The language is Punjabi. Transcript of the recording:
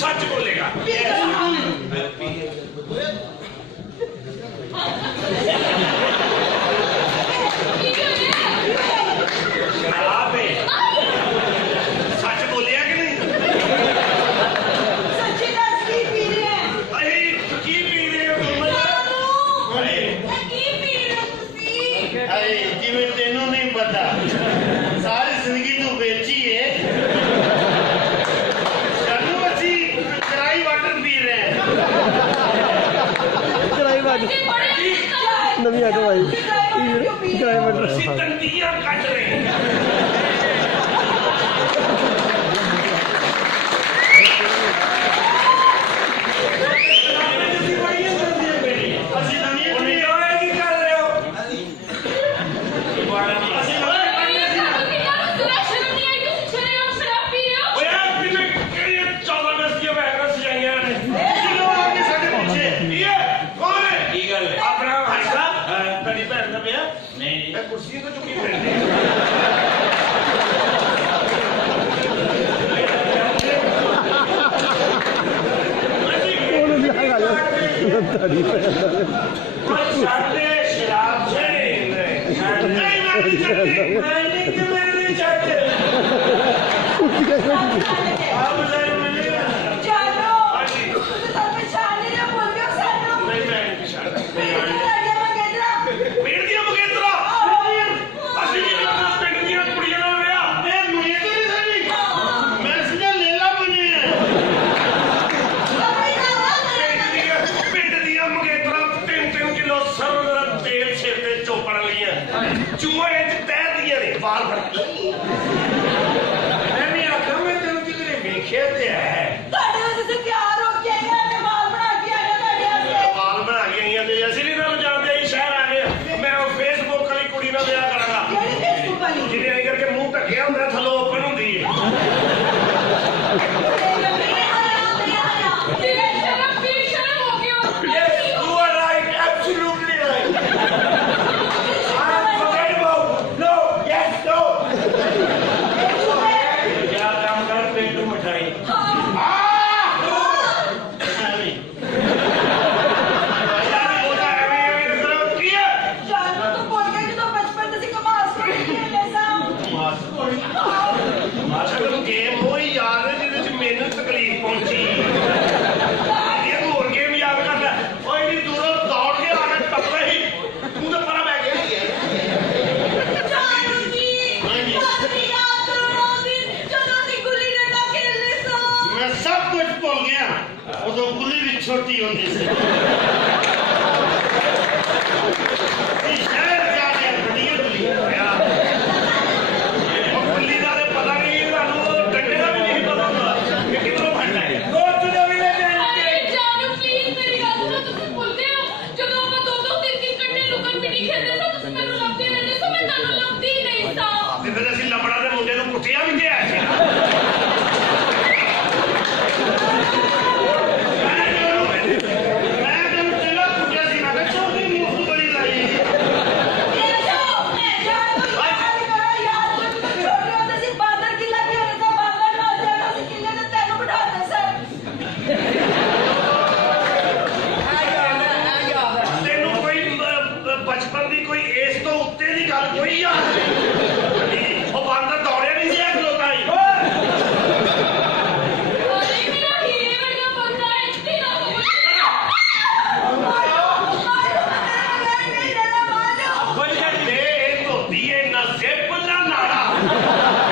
सच बोलेगा। शराब है, सच बोलिया कि नहीं? सच्ची दस की पी रहे हैं? अरे की पी रहे हो तुम? अरे की पी रहे हो तुसी? अरे जिवें तेनू नहीं पता, सारी जिंदगी तू बेची है। जानू असी कढ़ाई वाटर पी रहे हैं। कढ़ाई वाटर नवी आटो भाई कढ़ाई वाटर ਅਸੀਂ ਤੰਤੀਆਂ ਕੱਟ ਰਹੇ ਹਾਂ। ਅਸੀਂ ਨਵੀਂ ਉਹਨੇ ਓਏ ਕੀ ਕਰ ਰਹੇ ਹੋ? ਅਸੀਂ ਨਵੇਂ ਪੜ੍ਹਨੇ ਸੀ। ਓਏ ਆ ਕਿਵੇਂ ਕਿਹੜੀਆਂ 14 ਦਸਤੀਆਂ ਬੈਠ ਸਜਾਈਆਂ ਨੇ? ਕਿਉਂ ਆ ਕੇ ਸਾਡੇ ਪਿੱਛੇ? ਇਹ ਕੌਣ ਹੈ? ਕੀ ਗੱਲ ਹੈ? ਆਪਣਾ ਭਾਈ ਸਾਹਿਬ ਤੁਹਾਡੀ ਭੈਣ ਦਾ ਵਿਆਹ? ਨਹੀਂ ਇਹ ਕੁਰਸੀ ਤੋਂ ਚੁੱਕੀ ਫਿਰਦੇ ਉਹਨੂੰ ਵਿਆਹ ਆ ਜਾ ਤੁਹਾਡੀ ਸਾਡੇ ਸ਼ਰਾਬ ਛੜੇ ਨਹੀਂ ਮੈਂ ਨਹੀਂ ਚਾਹਤੇ ਆਪ ਲੈ ਮੈਨੂੰ जानो ਹਾਂਜੀ तुसी तो पहचान नहीं रहे बोल रहे हो सानू ਨਹੀਂ ਮੈਂ ਨਹੀਂ ਪਛਾਣਦਾ लगे मगेदरा ਪਿੰਡ ਦੀਆਂ ਮਗੇਤਰਾ ਅਸੀਂ ਵੀ ਪਿੰਡ ਦੀਆਂ ਕੁੜੀਆਂ ਨਾਲ ਵਿਆਹ ਇਹ ਮੁੰਡੇ ਤੋਂ ਨਹੀਂ ਸਾਡੀ। ਮੈਂ ਸਮਝਿਆ ਲੇਲਾ ਬਣੇ ਆ। ਪਿੰਡ ਦੀਆਂ ਮਗੇਤਰਾ 3-3 ਕਿਲੋ ਸਰੋਂ ਦਾ ਤੇਲ ਸਿਰ ਤੇ ਚੋਪੜ ਲਈਆਂ ਚੂਹੇ ਚ ਤੈਰਦੀਆਂ ਨੇ ਵਾਲ ਫੜ ਕੇ ਮੈਂ ਵੀ ਆਖਾਂ ਮੈਂ ਤੈਨੂੰ ਕਿਧਰੇ ਵੇਖਿਆ ਤੇ ਹੈ ਤੁਹਾਡੇ ਵਾਸਤੇ ਅਸੀਂ ਤਿਆਰ ਹੋ ਕੇ ਆਏ ਹਾਂ ਤੇ ਮਾਲ ਬਣਾ ਕੇ ਆਏ ਹਾਂ ਤੁਹਾਡੇ ਵਾਸਤੇ ਵਾਲ ਬਣਾ ਕੇ ਆਈਆਂ ਤੇ ਅਸੀਂ ਨਹੀਂ ਤੁਹਾਨੂੰ ਜਾਣਦੇ ਅਸੀਂ ਸ਼ਹਿਰ ਆ ਗਏ ਮੈਂ ਉਹ ਫੇਸਬੁੱਕ ਵਾਲੀ ਕੁੜੀ ਨਾਲ ਵਿਆਹ ਕਰਾਂਗਾ ਕਿਹੜੀ ਫੇਸਬੁੱਕ ਵਾਲੀ ਜਿਹਦੇ ਆਈ ਕਰਕੇ ਮੂੰਹ ਢੱਕਿਆ ਹੁੰਦਾ ਥੱਲੋਂ ਓਪਨ ਹੁੰਦੀ ਹੈ Yes, you are right, absolutely right. Forget about no, yes, no. क्या काम कर पेटू मिठाई ਜਾਨੋ ਤੂੰ ਬੋਲ ਕੇ ਜਦੋਂ ਬਚਪਨ ਤੇ ਅਸੀਂ ਕਮਾਲ ਸੀ ਖੇਡਦੇ ਸਾਂ ਗੇਮ ਹੋਈ ਯਾਦ ਹੈ ਜਿਹਦੇ ਚ ਮੈਨੂੰ ਤਕਲੀਫ ਪਹੁੰਚੀ ਇਹ ਹੋਰ ਗੇਮ ਯਾਦ ਕਰਦਾ ਓਏ ਨਹੀਂ ਦੂਰੋਂ ਦੌੜ ਕੇ ਆ ਕੇ ਟੱਪਦਾ ਸੀ ਤੂੰ ਤਾਂ ਪਰਾਂ ਬੈ ਗਿਆ ਜਾਨੋ ਜੀ ਸਾਡੀ ਯਾਦ ਕਰੋ ਦਿਨ ਜਦੋਂ ਅਸੀਂ ਗੁੱਲੀ ਡੰਡਾ ਖੇਡਦੇ ਸਾਂ ਮੈਂ ਸਭ ਕੁਝ ਭੁੱਲ ਗਿਆ। ਉਦੋਂ ਗੁੱਲੀ ਵੀ ਛੋਟੀ ਹੁੰਦੀ ਸੀ। ਅਸੀਂ ਸ਼ਹਿਰ ਜਾ ਕੇ ਵੱਡੀਆਂ ਗੁੱਲੀਆਂ ਹੋਇਆ। ਉਹ ਗੁੱਲੀ ਦਾ ਤੇ ਪਤਾ ਨਹੀਂ ਤੁਹਾਨੂੰ ਉਹ ਡੰਡੇ ਦਾ ਵੀ ਨਹੀਂ ਪਤਾ ਹੁੰਦਾ ਕਿ ਕਿੱਧਰੋਂ ਫੜਨਾ ਹੈ ਦੋਸਤ ਦਾ ਵੀ ਲੈ ਕੇ ਤੇ ਫਿਰ ਅਸੀਂ ਲੰਬੜਾ ਦੇ ਮੁੰਡੇ ਨੂੰ ਕੁੱਟਿਆ ਵੀ ਗਿਆ ਸੀ ਮੈਂ ਤੈਨੂੰ ਚੰਗਾ ਪੁੱਛਿਆ ਸੀ। ਮੈਂ ਕਿਹਾ ਛੋਟੀ ਮੂੰਹ ਬੜੀ ਲਾਈ। ਤੈਨੂੰ ਕੋਈ ਬਚਪਨ ਦੀ ਕੋਈ ਇਸ ਤੋਂ ਉੱਤੇ ਦੀ ਗੱਲ ਕੋਈ ਯਾਦ ਨਹੀਂ ਉਹ ਬਾਂਦਰ ਦੌੜਿਆ ਨਹੀਂ ਸੀ ਇਹ ਖਲੋਤਾ ਹੀ ਤੇ ਇਹ ਧੋਤੀ ਹੈ ਨਾ ਜ਼ਿਪ ਨਾ ਨਾੜਾ